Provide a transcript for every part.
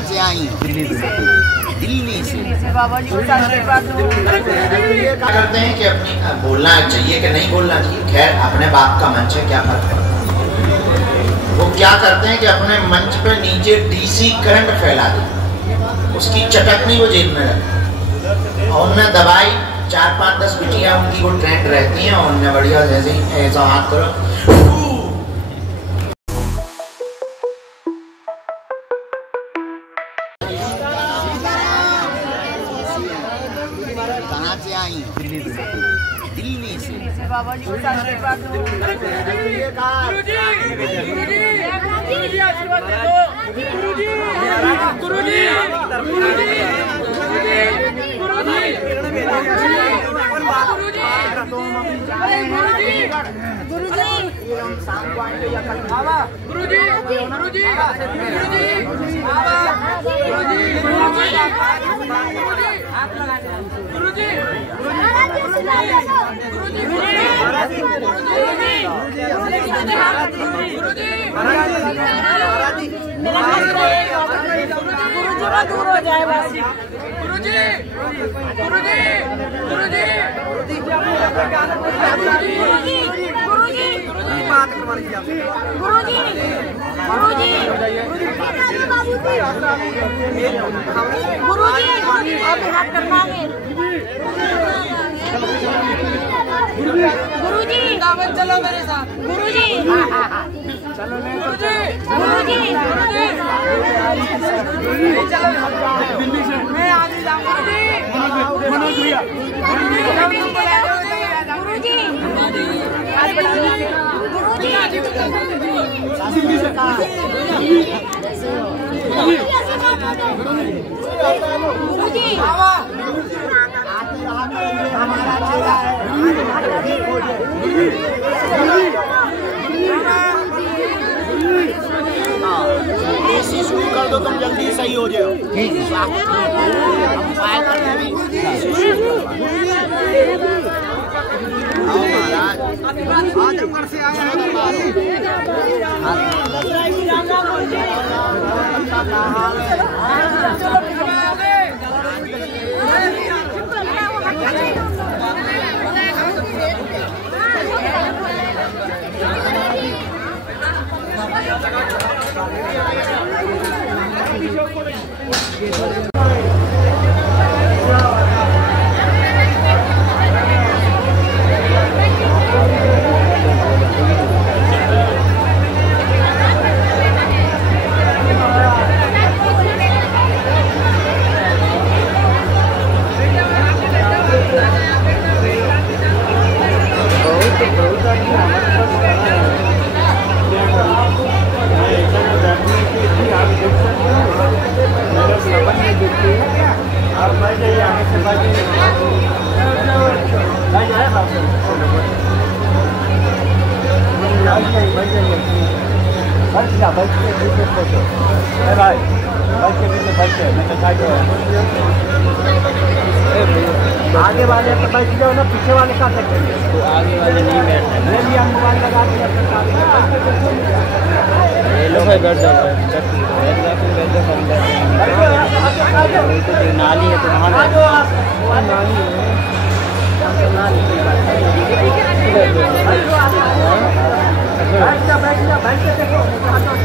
कहाँ से आई हो? दिल्ली से। बाबा जी को आशीर्वाद दो। क्या करते हैं कि अपनी बोलना चाहिए कि नहीं बोलना चाहिए, खैर अपने बाप का मंच है, क्या फर्क पड़ता है। वो क्या करते हैं कि अपने मंच पे नीचे डीसी करंट फैला दी, उसकी चटकनी वो जेब में रखी और उन्हें दवाई 4-5-10 बिटियाँ उनकी वो ट्रेंड रहती हैं और उन्हें बढ़िया जैसे ही ऐसा हाथ करो कहाँ से आई हो? दिल्ली से। बाबा जी को आशीर्वाद दो। गुरुजी आशीर्वाद दे दो। गुरुजी दूर हो जाए वासी। गुरुजी दावत चलो मेरे साथ। गुरुजी चलो मैं आज ही जाऊंगा। एसी शुरू कर दो, तुम जल्दी सही हो जाओ। ठीक है। आगे वाले तो बैठ जाओ ना, पीछे वाले का सकते हैं। तो आगे वाले नहीं बैठते। ये भी हम मोबाइल लगा के ये लोग बैठ जाओ, नाली है तो वहाँ नाली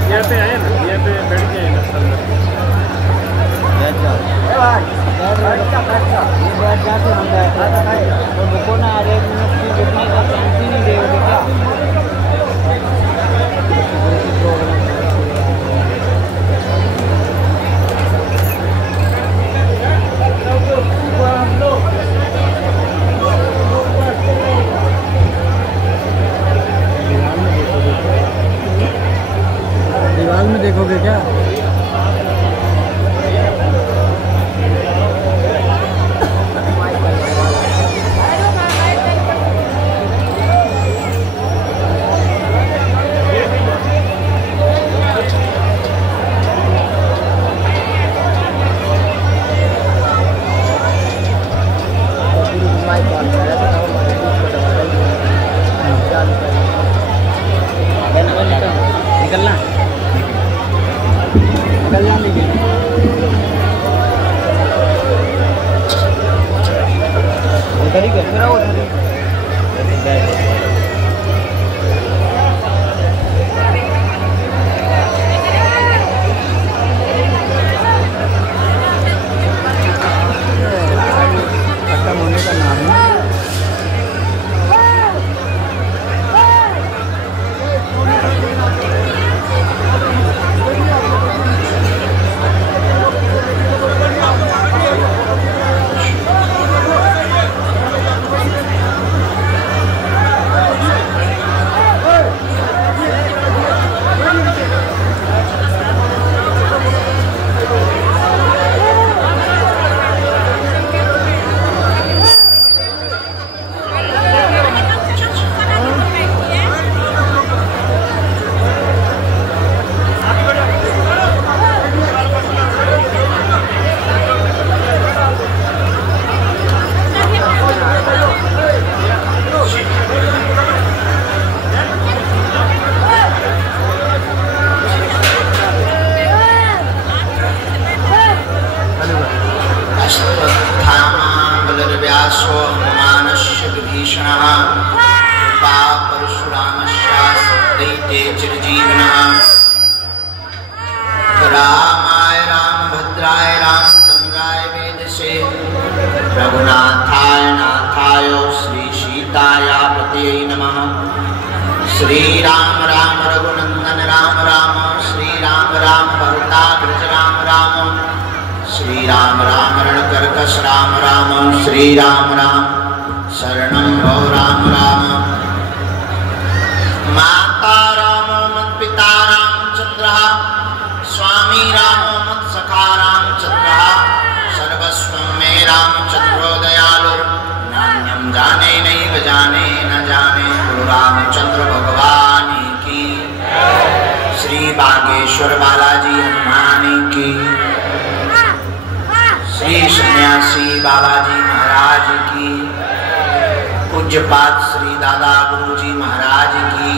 यहाँ पे आए ना, यहाँ पे बैठ के रुको ना, अरे रुकने का चांस ही नहीं देगा क्या? ठीक है फिर वो खत्म होने का नाम है। रामाय रामभद्राय रामचंद्राय वेदसे रघुनाथाय नाथाय श्री सीतायापतये नमः। श्री राम राम रघुनंदन राम राम श्री राम राम भरताग्रज राम राम श्री राम राम रणकर्कश राम राम श्री राम राम शरणं भव राम राम। माता रामो मत् पिता रामचंद्रः स्वामी रामो मत् सखा रामचंद्रः सर्वस्वं मे रामचंद्रो दयालु नान्यं जाने नैव जाने न जाने गुरु रामचंद्र भगवान की। श्री बागेश्वर बालाजी हनुमान की। श्री सन्यासी बाबाजी महाराज की। पूज्यपाद श्री दादा गुरुजी महाराज की।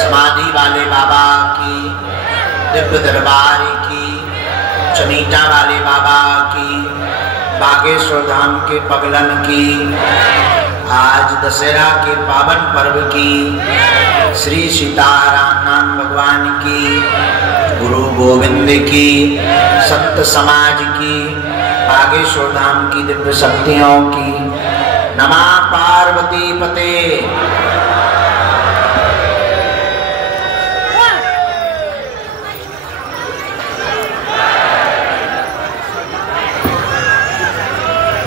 समाधि वाले बाबा की। दिव्य दरबार की। चनीटा वाले बाबा की। बागेश्वर धाम के पगलन की। आज दशहरा के पावन पर्व की। श्री सीताराम नाम भगवान की। गुरु गोविंद की। संत समाज की। बागेश्वर धाम की दिव्य शक्तियों की। नमः पार्वती पते।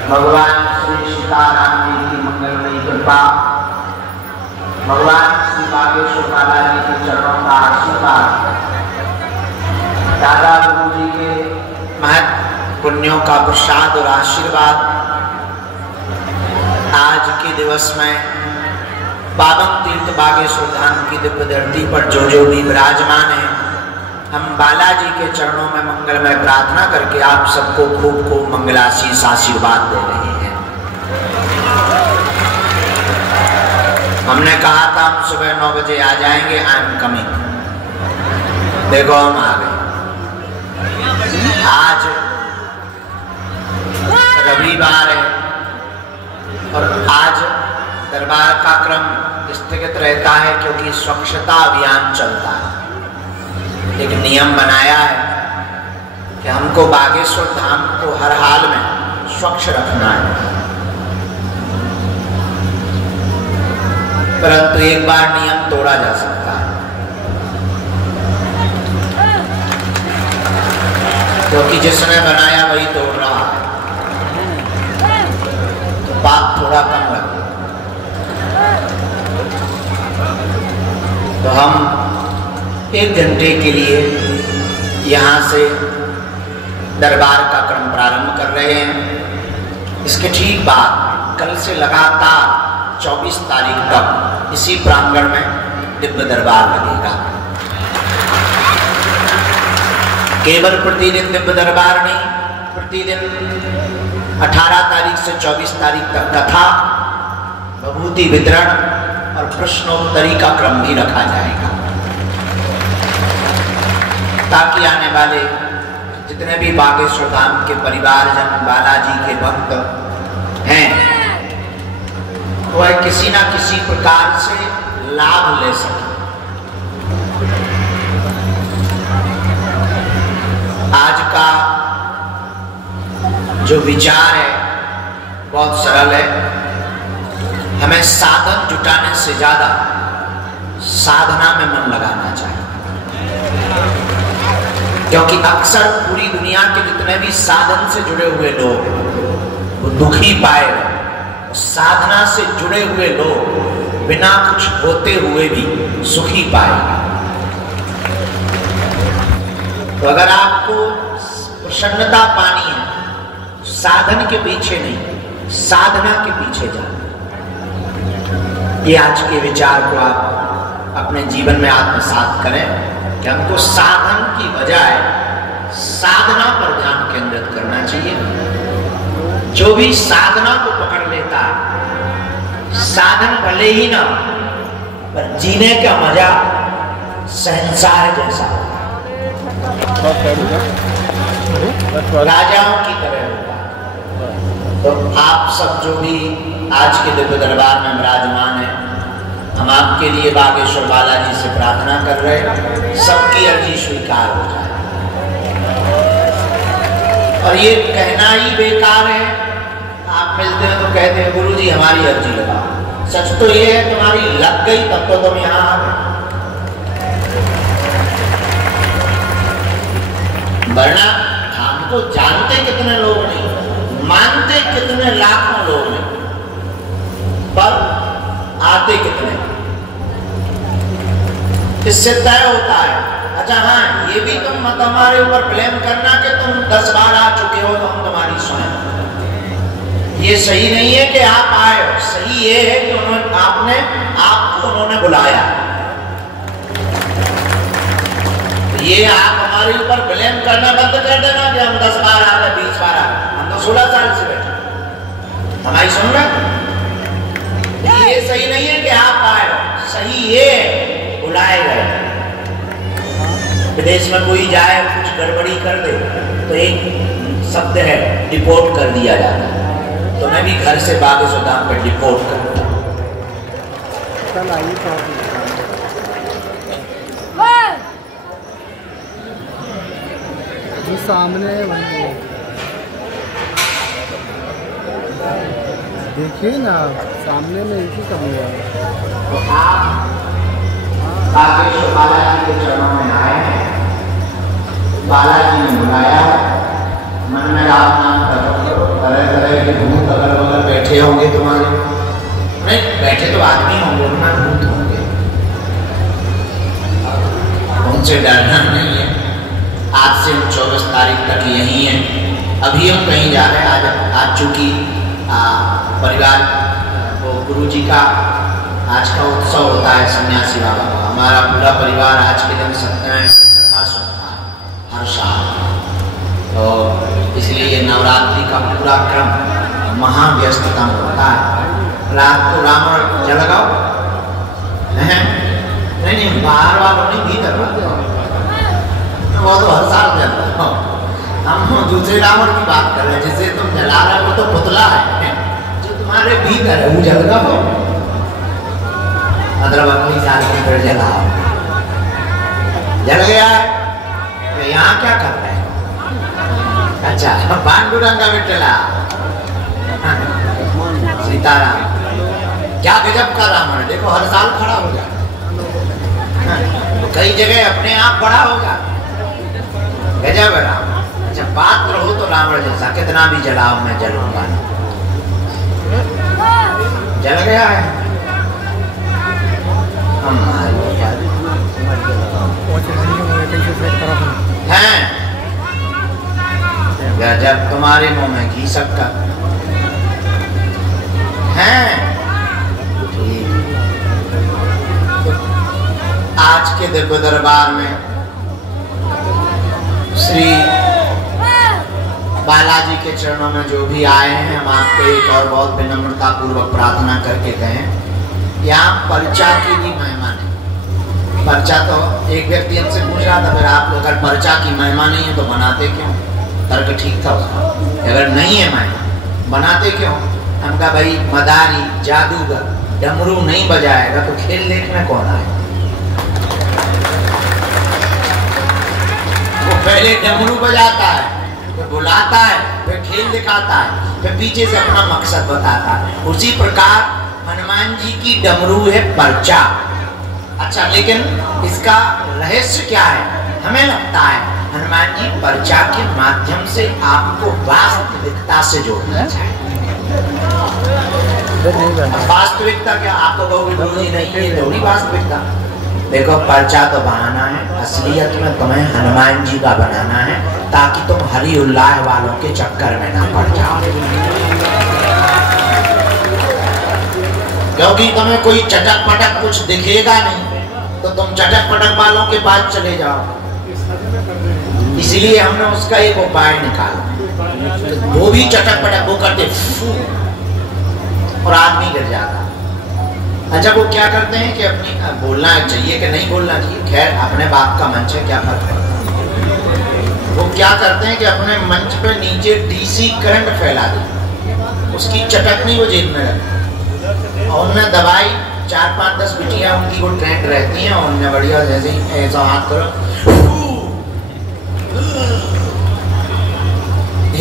भगवान श्री सीताराम जी की मंगलमयी कृपा, भगवान श्री बागेश्वर बालाजी के चरणों का आशीर्वाद, दादा गुरु जी के महत पुण्यों का प्रसाद और आशीर्वाद आज के दिवस में पावन तीर्थ बागेश्वर धाम की दिव्य धरती पर जो जो भी विराजमान है, हम बालाजी के चरणों में मंगलमय प्रार्थना करके आप सबको खूब खूब मंगलाशीष आशीर्वाद दे रहे हैं। हमने कहा था हम सुबह 9 बजे आ जाएंगे, आई एम कमिंग। देखो हम आ गए। आज रविवार है और आज दरबार का क्रम स्थगित रहता है क्योंकि स्वच्छता अभियान चलता है। एक नियम बनाया है कि हमको बागेश्वर धाम को हर हाल में स्वच्छ रखना है, परंतु एक बार नियम तोड़ा जा सकता है क्योंकि जिसने बनाया वही तोड़ रहा है, तो बात थोड़ा कम लगे। तो हम 1 घंटे के लिए यहाँ से दरबार का क्रम प्रारंभ कर रहे हैं। इसके ठीक बाद कल से लगातार 24 तारीख तक इसी प्रांगण में दिव्य दरबार लगेगा। केवल प्रतिदिन दिव्य दरबार नहीं, प्रतिदिन 18 तारीख से 24 तारीख तक कथा, विभूति वितरण और प्रश्नोत्तरी का क्रम भी रखा जाएगा ताकि आने वाले जितने भी बागेश्वर धाम के परिवारजन, बालाजी के भक्त हैं, वह किसी ना किसी प्रकार से लाभ ले सके। आज का जो विचार है बहुत सरल है। हमें साधन जुटाने से ज्यादा साधना में मन लगाना चाहिए, क्योंकि अक्सर पूरी दुनिया के जितने भी साधन से जुड़े हुए लोग वो दुखी पाए, साधना से जुड़े हुए लोग बिना कुछ होते हुए भी सुखी पाए। तो अगर आपको प्रसन्नता पानी है, साधन के पीछे नहीं, साधना के पीछे जाना। ये आज के विचार को आप अपने जीवन में आत्मसात करें कि हमको साधन की बजाय साधना पर ध्यान केंद्रित करना चाहिए। जो भी साधना को पकड़ लेता है, साधन भले ही ना, पर जीने का मजा शहंशाह जैसा राजाओं की तरह होता है। तो आप सब जो भी आज के दिव्य दरबार में विराजमान है, हम आपके लिए बागेश्वर बालाजी से प्रार्थना कर रहे हैं सबकी अर्जी स्वीकार हो जाए। और ये कहना ही बेकार है, आप मिलते हैं तो कहते हैं गुरुजी हमारी अर्जी लगाओ। सच तो ये है तुम्हारी लग गई तब तो तुम यहाँ आ गए, वरना हमको जानते कितने लोग नहीं, मानते कितने लाखों लोग नहीं, पर आते कितने। इससे तय होता है। अच्छा हाँ, ये भी तुम मत हमारे ऊपर ब्लेम करना कि तुम 10 बार आ चुके हो तो हम तुम्हारी सुने। ये सही नहीं है कि आप आए हो, सही ये है कि उन्होंने बुलाया। ये आप हमारे ऊपर ब्लेम करना बंद कर देना कि हम 10 बार आ गए, 20 बार आ गए। हम तो 16 साल से बैठे, हमारी सुन रहे। ये सही नहीं है कि आप आए हो, सही ये बुलाए गए। विदेश में कोई जाए कुछ गड़बड़ी कर दे तो एक शब्द है डिपोर्ट कर दिया जाता है। तो मैं भी घर से बागेश्वर धाम पे डिपोर्ट करता हूँ। सामने देखिए ना, सामने में एक ही कमी है। तो आप बागेश्वर बालाजी के चरणों में आए हैं, बालाजी ने बुलाया है, मन में राम नाम करो। तरह तरह के भूत अगर अगर बैठे होंगे तुम्हारे, नहीं बैठे तो आदमी होंगे ना, भूत होंगे, उनसे डरना नहीं है। आज से 24 तारीख तक यही है। अभी हम कहीं जा रहे हैं। आज चूंकि परिवार वो गुरुजी का आज का उत्सव होता है, सन्यासी बाबा का। हमारा पूरा परिवार आज के दिन सत्यनारायण कथा सुनता है हर साल, तो इसलिए ये नवरात्रि का पूरा क्रम महाव्यस्ततम होता है। रात को रावण जलगाओ नहीं, बाहर वालों नहीं, भीतर वो तो हर साल जलता है। हम दूसरे रावण की बात कर रहे हैं, जिसे तुम जला रहे हो वो तो पुतला है, जो तुम्हारे भीतर है वो जलगाओ। मतलब अगली साल की फिर जलाओ। जल गया है तो यहाँ क्या कर रहे हैं? अच्छा पांडुरंग का विठला, सीताराम, क्या गजब का रावण है। देखो हर साल खड़ा हो जाता, कई जगह अपने आप बड़ा होगा, गजब है रावण। अच्छा पात्र हो तो रावण जैसा, कितना भी जलाओ मैं जलूंगा। जल गया है हैं, गजब तुम्हारे मुंह में घी सबका है। आज के दिव्य दरबार में श्री बालाजी के चरणों में जो भी आए हैं, हम आपको एक और बहुत विनम्रता पूर्वक प्रार्थना करके कहें, यहाँ पर्चा की भी महिमा नहीं। पर्चा तो एक व्यक्ति हमसे पूछ रहा था, फिर आप अगर पर्चा की महिमा नहीं है तो बनाते क्यों? तर्क ठीक था उसका, अगर नहीं है महिमा बनाते क्यों? हम कहा भाई मदारी जादूगर डमरू नहीं बजाएगा तो खेल देखने कौन आए। वो पहले डमरू बजाता है, फिर बुलाता है, फिर खेल दिखाता है, फिर पीछे से अपना मकसद बताता है। उसी प्रकार हनुमान जी की डमरू है पर्चा। अच्छा, लेकिन इसका रहस्य क्या है? हमें लगता है हनुमान जी पर्चा के माध्यम से आपको वास्तविकता से जोड़ना चाहिए। वास्तविकता क्या? आपको कहोगे गुरुजी नहीं है थोड़ी वास्तविकता। देखो, पर्चा तो बहाना है, असलियत में तुम्हें हनुमान जी का बनाना है ताकि तुम हरि उल्लाह वालों के चक्कर में ना पड़ जाओ। क्योंकि तुम्हें कोई चटक पटक कुछ दिखेगा नहीं तो तुम चटक पटक वालों के पास चले जाओ। इसलिए हमने उसका एक उपाय निकाला। वो भी चटक पटक वो करते और आदमी गिर जाता। अच्छा, वो क्या करते हैं कि अपनी बोलना चाहिए कि नहीं बोलना चाहिए, खैर अपने बाप का मंच है, क्या फर्क पड़ता है। वो क्या करते हैं कि अपने मंच पे नीचे डीसी करंट फैला दी, उसकी चटकनी वो जेब में रखी और उन्हें दवाई 4-5-10 बिटियां उनकी वो ट्रेंड रहती हैं और उन्हें बढ़िया जैसे ही ऐसा हाथ करो।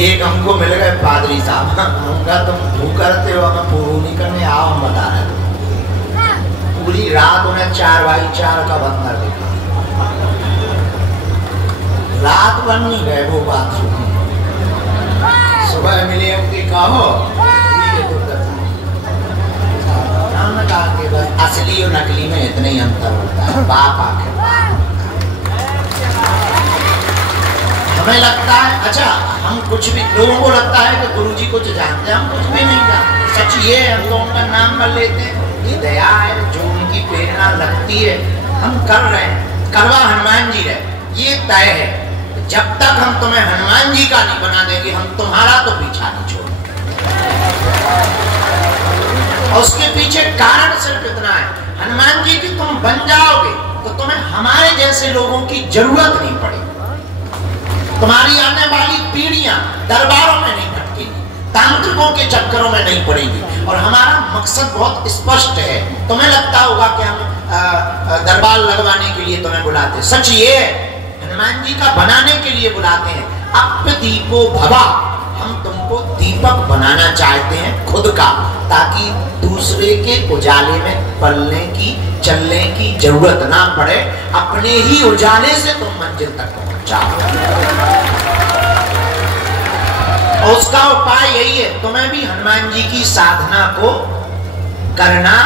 एक हमको मिल गए पादरी साहब, उनका तुम भू करते हो, हमें पूरू नहीं करने आओ, हम बता रहे थे। पूरी रात उन्हें 4x4 का बंदर देखा, रात भर नहीं गए वो बात सुनी। सुबह मिले उनकी कहो कहा कि बस असली और नकली में इतना ही अंतर होता है। बाप आके हमें लगता है, अच्छा हम कुछ भी, लोगों को लगता है कि गुरुजी कुछ जानते हैं, हम कुछ भी नहीं जानते। सच ये है, हम तो उनका नाम कर लेते हैं, ये दया है, जो उनकी प्रेरणा लगती है हम कर रहे हैं। करवा हनुमान जी रहे, ये तय है। जब तक हम तुम्हें हनुमान जी का नहीं बना देंगे, हम तुम्हारा तो पीछा नहीं छोड़ेंगे। और उसके पीछे कारण सिर्फ इतना है, हनुमान जी की तुम बन जाओगे तो तुम्हें हमारे जैसे लोगों की जरूरत नहीं पड़ेगी। तुम्हारी आने वाली पीढ़ियां दरबारों में नहीं भटकेगी, तांत्रिकों के चक्करों में नहीं पड़ेगी। और हमारा मकसद बहुत स्पष्ट है। तुम्हें लगता होगा कि हम दरबार लगवाने के लिए तुम्हें बुलाते हैं, सच ये है हनुमान जी का बनाने के लिए बुलाते हैं। अप्य दीपो भवा, हम तुमको दीपक बनाना चाहते हैं खुद का, ताकि दूसरे के उजाले में पलने की चलने की जरूरत ना पड़े, अपने ही उजाले से तुम मंजिल तक पहुंच जाओ। और उसका उपाय यही है, तुम्हें भी हनुमान जी की साधना को करना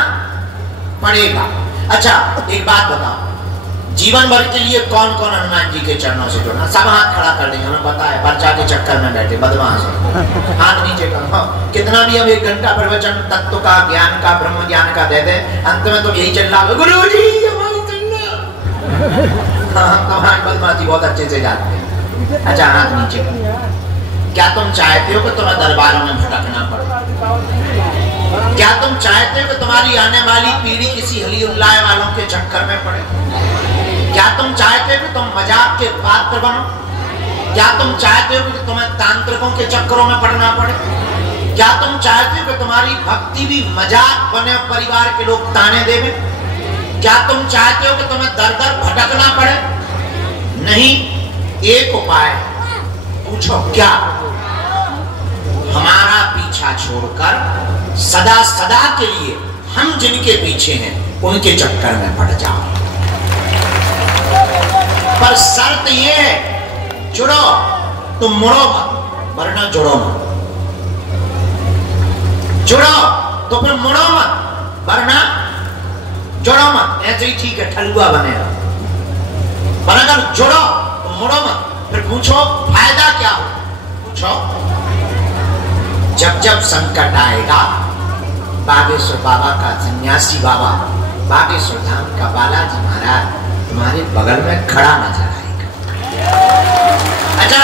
पड़ेगा। अच्छा, एक बात बताओ, जीवन भर के लिए कौन कौन हनुमान जी के चरणों से जुड़ना? सब हाथ खड़ा कर देंगे, हमें पता है पर्चा के चक्कर में बैठे बदमाश है। हाथ नीचे करो, कितना भी हम 1 घंटा प्रवचन तत्व का, ज्ञान का, ब्रह्म ज्ञान का दे दे, अंत में तो यही चल रहा है, गुरुजी हमारी चलना। हम तुम्हारी बदमाशी बहुत अच्छे से जानते हैं। अच्छा, हाथ नीचे करो। क्या तुम चाहते हो कि तुम्हें दरबारों में भटकना पड़े? क्या तुम चाहते हो कि तुम्हारी आने वाली पीढ़ी किसी हली उल्लाह वालों के चक्कर में पड़े? क्या तुम चाहते हो कि तुम मजाक के पात्र बनो? क्या तुम चाहते हो कि तुम्हें तांत्रिकों के चक्करों में पड़ना पड़े? क्या तुम चाहते हो कि तुम्हारी भक्ति भी मजाक बने, परिवार के लोग ताने देवे? क्या तुम चाहते हो कि तुम्हें दर दर भटकना पड़े? नहीं, एक उपाय, पूछो क्या? हमारा पीछा छोड़कर सदा सदा के लिए हम जिनके पीछे हैं उनके चक्कर में पड़ जाओ। पर शर्त ये है, जुड़ो, तुम मुड़ो मत, वरना जुड़ो मत। जुड़ो तो फिर मुड़ो मत, वरना जुड़ो मत। ऐसे ही ठीक है, ठलुआ बनेगा। पर अगर जुड़ो तो मुड़ो मत। फिर पूछो फायदा क्या हो? पूछो, जब जब संकट आएगा, बागेश्वर बाबा का सन्यासी बाबा, बागेश्वर धाम का बालाजी महाराज तुम्हारे बगल में खड़ा नजर आएगा। अच्छा,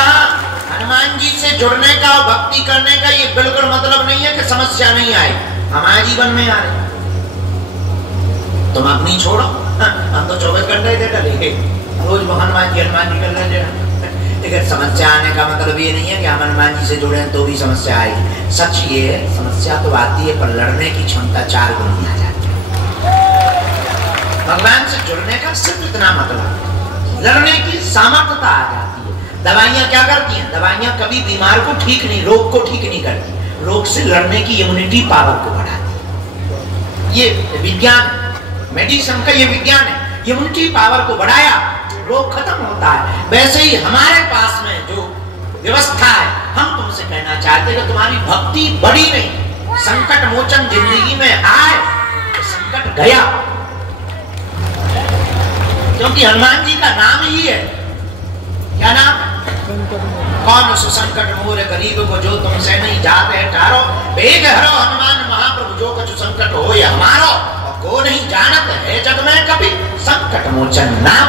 हनुमान जी से जुड़ने का और भक्ति करने का ये बिल्कुल मतलब नहीं है कि समस्या नहीं आए, हमारे जीवन में आ रही। तुम अपनी छोड़ो, हम तो 24 घंटे दे डालेंगे, रोज हनुमान जी कर रहे हैं। लेकिन समस्या आने का मतलब ये नहीं है कि हम हनुमान जी से जुड़े हैं तो भी समस्या आएगी। सच ये है, समस्या तो आती है पर लड़ने की क्षमता 4 गुनी आ जाती है। भगवान से जुड़ने का सिर्फ इतना मतलब, लड़ने की सामर्थ्यता आ जाती है। दवाइयां क्या करती हैं? दवाइयां कभी बीमार को ठीक नहीं, रोग को ठीक नहीं करती, रोग से लड़ने की इम्यूनिटी पावर को बढ़ाती है। ये विज्ञान, मेडिसिन का ये विज्ञान है। इम्यूनिटी पावर को बढ़ाया, रोग खत्म होता है। वैसे ही हमारे पास में जो व्यवस्था है, हम तुमसे कहना चाहते हैं कि तुम्हारी भक्ति बड़ी नहीं, संकट मोचन जिंदगी में आए तो संकट गया, क्योंकि हनुमान जी का नाम ही है। क्या नाम? कौन सुसंकट मोर गरीब को, जो तुमसे नहीं जाते है टारो, बेग हरो हनुमान महाप्रभु, जो कछु संकट हो या हमारो, और को नहीं जानत है जग में कभी, संकट मोचन नाम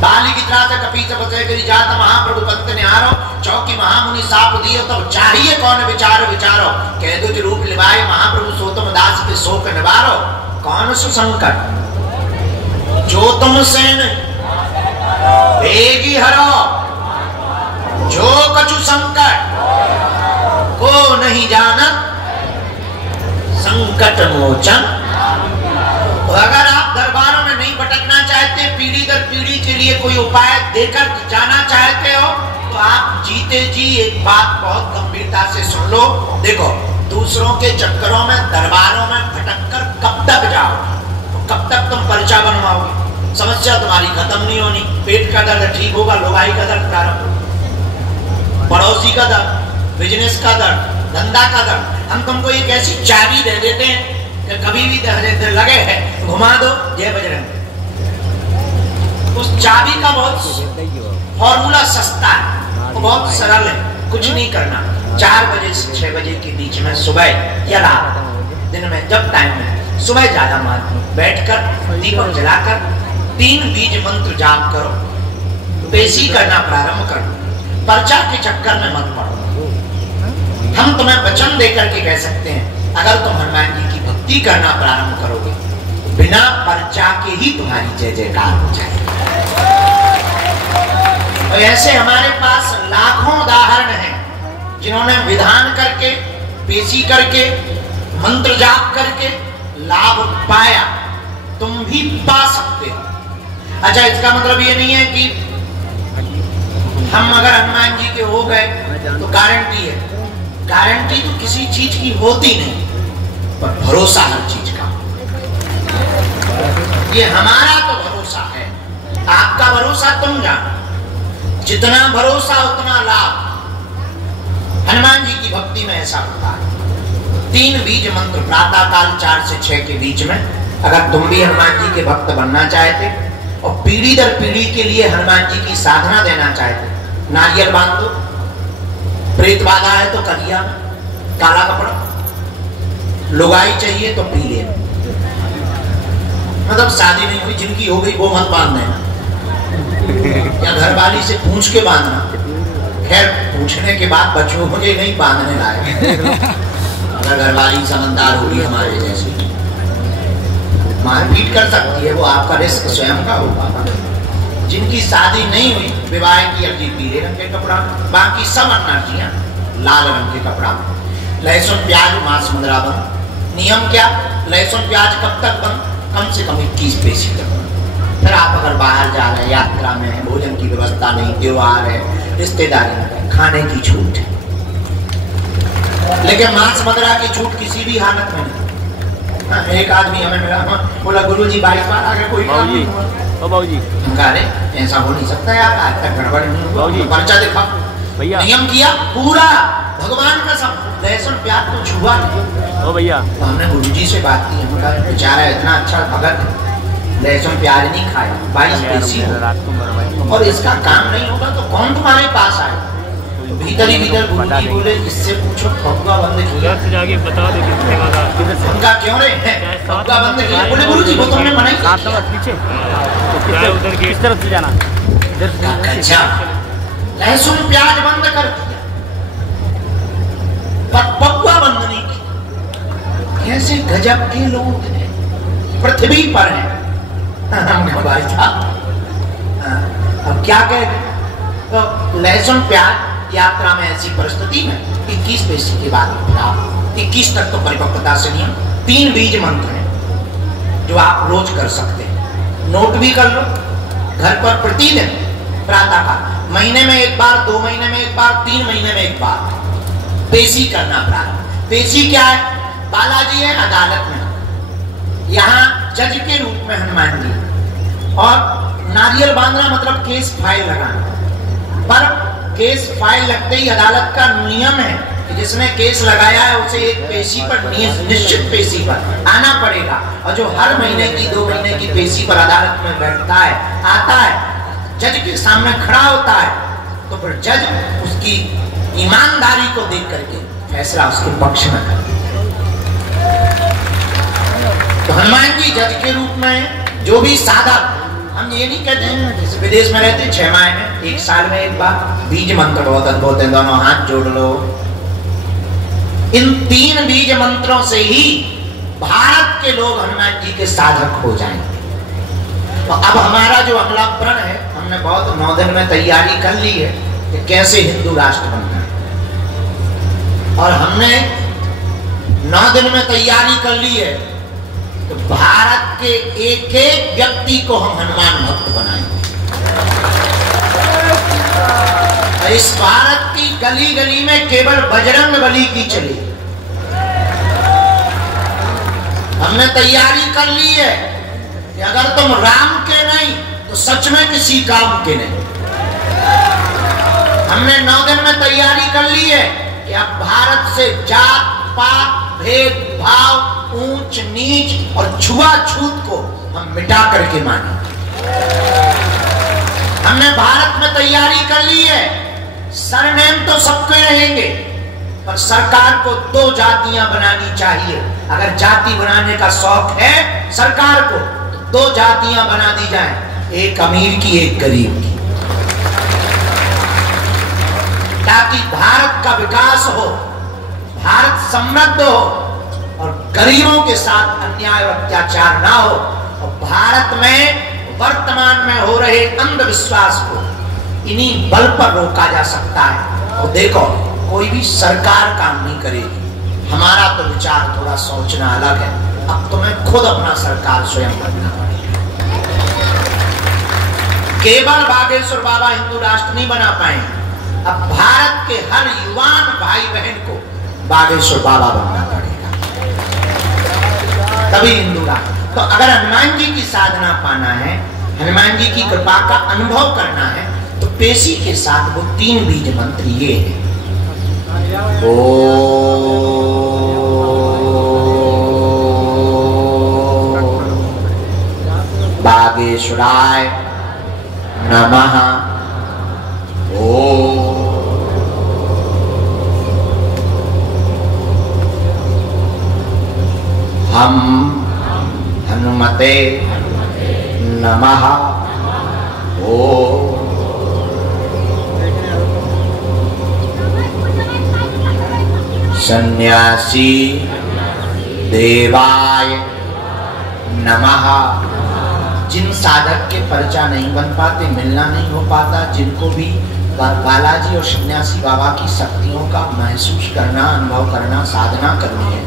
बाली की त्रास कपी से बसे करी जात, महाप्रभु पंत ने आरो, चौकी महामुनि साप दियो, तब चाहिए कौन विचारो विचारो, कह दो जो रूप लिवाए महाप्रभु सो तुम दास के शोक निवारो। कौन सुसंकट? जो तुमसे नहीं बेगी हरो, जो कछु संकट को नहीं जानत, संकट मोचन। तो अगर आप दरबारों में नहीं भटकना चाहते, पीढ़ी दर पीढ़ी के लिए कोई उपाय देकर जाना चाहते हो, तो आप जीते जी एक बात बहुत गंभीरता से सुन लो। देखो, दूसरों के चक्करों में दरबारों में भटककर कब तक जाओ, तो कब तक तुम पर्चा बनवाओगे? समस्या तुम्हारी खत्म नहीं होनी। पेट का दर्द ठीक होगा, लोगाई का दर्द प्रारंभ, पड़ोसी का दर्द, बिजनेस का दर्द, धंधा का दर्द। हम तुमको एक ऐसी चाबी दे देते हैं कि कभी भी दर्द लगे है घुमा दो, जय बजरंग। उस चाबी का बहुत फॉर्मूला सस्ता है, वो बहुत सरल है, कुछ नहीं करना। 4 बजे से 6 बजे के बीच में, सुबह या रात, दिन में जब टाइम में, सुबह ज्यादा मात्र बैठकर दीपक जलाकर 3 बीज मंत्र जाप करो, पेशी करना प्रारंभ करो, पर्चा के चक्कर में मत पड़ो। हम तुम्हें वचन देकर के कह सकते हैं, अगर तुम हनुमान जी की भक्ति करना प्रारंभ करोगे, बिना पर्चा के ही तुम्हारी जय जयकार हो जाएगी। और ऐसे हमारे पास लाखों उदाहरण हैं जिन्होंने विधान करके, पेशी करके, मंत्र जाप करके लाभ पाया। तुम भी पा सकते हो। अच्छा, इसका मतलब ये नहीं है कि हम अगर हनुमान जी के हो गए तो गारंटी है। गारंटी तो किसी चीज की होती नहीं, पर भरोसा हर चीज का। ये हमारा तो भरोसा है, आपका भरोसा तुम जानो। जितना भरोसा उतना लाभ। हनुमान जी की भक्ति में ऐसा होता है। 3 बीज मंत्र प्रातः काल 4 से 6 के बीच में, अगर तुम भी हनुमान जी के भक्त बनना चाहते और पीढ़ी दर पीढ़ी के लिए हनुमान जी की साधना देना चाहते, नारियल बांध दो, प्रेत बाधा है तो कलिया में काला कपड़ा, लुगाई चाहिए तो पीले में। मतलब शादी नहीं हुई, जिनकी हो गई वो मत बांध देना, या घर वाली से पूछ के बांधना। खैर, पूछने के बाद बच्चों मुझे नहीं बांधने लायक। अगर घर वाली समझदार होगी हमारे जैसी, मारपीट कर सकती है, वो आपका रिस्क स्वयं का होगा। जिनकी शादी नहीं हुई, विवाह की अर्जी पीले रंग के कपड़ा, बाकी सब अर्जियां लाल रंग के कपड़ा में। लहसुन प्याज मांस मुद्रा बंद। नियम क्या? लहसुन प्याज कब तक बंद? कम से कम 21 पेशी तक बंद। फिर आप अगर बाहर जा रहे हैं, यात्रा में है, भोजन की व्यवस्था नहीं, त्योहार है, रिश्तेदारी में, खाने की छूट है, लेकिन मांस मदिरा की छूट किसी भी हालत में नहीं। एक आदमी हमें मिला, बोला गुरुजी 22 बार आगे कोई काम नहीं हुआ। बाबूजी, हम कह रहे ऐसा हो नहीं सकता यार, आज तक गड़बड़ नहीं हुआ, पर्चा दिखा। भैया, नियम किया पूरा, भगवान का सब, लहसुन प्याज तो छुआ नहीं। ओ भैया, तो हमने गुरुजी से बात की, हम कहा बेचारा इतना अच्छा भगत लहसुन प्याज नहीं खाया, 22 पेशी और इसका काम नहीं होगा तो कौन तुम्हारे पास आए? तो भीतर ही भीतर गुरुजी बोले, इससे पूछो फगुआ बंद किया, बता दे उनका क्यों रे फगुआ बंद किया? बोले गुरुजी वो तुमने मना किया। पीछे उधर किस तरफ से जाना? अच्छा, लहसुन प्याज बंद कर दिया, पर फगुआ बंद नहीं किया। कैसे गजब के लोग हैं, पृथ्वी पर हैं। भाई साहब, अब क्या कहे, तो लहसुन प्याज यात्रा में ऐसी परिस्थिति में 21 पैसे के बाद 21 तक तो परिपक्वता से नियम 3 बीज मंत्र हैं जो आप रोज कर सकते हैं। नोट भी कर लो घर पर प्रतिदिन प्रातः काल, महीने में एक बार, 2 महीने में एक बार, 3 महीने में एक बार पेशी करना प्रारंभ। पेशी क्या है? बालाजी है अदालत में, यहाँ जज के रूप में हनुमान जी, और नारियल बांधना मतलब केस फाइल लगाना। पर केस फाइल लगते ही अदालत का नियम है कि जिसने केस लगाया है उसे एक पेशी पर, निश्चित पेशी पर आना पड़ेगा, और जो हर महीने की 2 महीने की पेशी पर अदालत में बैठता है, आता है, जज के सामने खड़ा होता है, तो फिर जज उसकी ईमानदारी को देख करके फैसला उसके पक्ष में करता है। तो हनुमान जी जज के रूप में जो भी साधक, हम ये नहीं कहते हैं जैसे विदेश में रहते 6 माह में, 1 साल में एक बार बीज मंत्र बहुत अद्भुत है, दोनों हाथ जोड़ लो। इन 3 बीज मंत्रों से ही भारत के लोग हनुमान जी के साधक हो जाएंगे। तो अब हमारा जो अगला प्रण है, हमने बहुत 9 दिन में तैयारी कर ली है कि कैसे हिंदू राष्ट्र बनना है, और हमने 9 दिन में तैयारी कर ली है तो भारत के एक एक व्यक्ति को हम हनुमान भक्त बनाएंगे। इस भारत की गली गली में केवल बजरंग बली की चली। हमने तैयारी कर ली है कि अगर तुम राम के नहीं तो सच में किसी काम के नहीं। हमने 9 दिन में तैयारी कर ली है कि अब भारत से जात पात, भेदभाव, ऊंच नीच और छुआछूत को हम मिटा करके माने। हमने भारत में तैयारी कर ली है, सरनेम तो सबके रहेंगे, पर सरकार को 2 जातियां बनानी चाहिए। अगर जाति बनाने का शौक है सरकार को तो 2 जातियां बना दी जाएं, एक अमीर की एक गरीब की, ताकि भारत का विकास हो, भारत समृद्ध हो और गरीबों के साथ अन्याय और अत्याचार ना हो, और भारत में वर्तमान में हो रहे अंधविश्वास को इन्हीं बल पर रोका जा सकता है। और देखो कोई भी सरकार काम नहीं करेगी, हमारा तो विचार थोड़ा सोचना अलग है। अब तुम्हें खुद अपना सरकार स्वयं बनना पड़ेगा। केवल बागेश्वर बाबा हिंदू राष्ट्र नहीं बना पाएंगे, अब भारत के हर युवान भाई बहन को बागेश्वर बाबा बनना पड़ेगा, तभी हिंदू राष्ट्र। तो अगर हनुमान जी की साधना पाना है, हनुमान जी की कृपा का अनुभव करना है, तो पेशी के साथ वो 3 बीज मंत्र ये है। बागेश्वराय नमः। हम हनुमते नमः। सन्यासी देवाय नमः। जिन साधक के पर्चा नहीं बन पाते, मिलना नहीं हो पाता, जिनको भी बालाजी और सन्यासी बाबा की शक्तियों का महसूस करना, अनुभव करना, साधना करनी है,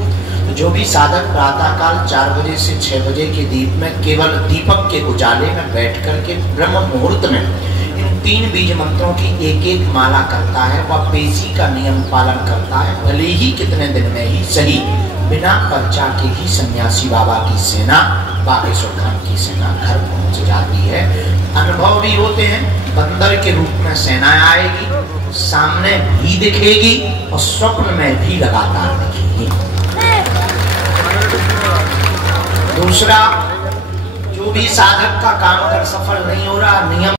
तो जो भी साधक प्रातः काल 4 बजे से 6 बजे के दीप में, केवल दीपक के उजाले में बैठ करके ब्रह्म मुहूर्त में इन 3 बीज मंत्रों की एक एक माला करता है, वह पेशी का नियम पालन करता है, भले ही कितने दिन में ही सही, बिना पर्चा के ही सन्यासी बाबा की सेना, बागेश्वर धाम की सेना घर पहुंच जाती है। अनुभव भी होते हैं, बंदर के रूप में सेना आएगी, सामने भी दिखेगी और स्वप्न में भी लगातार दिखेगी। दूसरा, जो भी साधक का काम अगर सफल नहीं हो रहा, नियम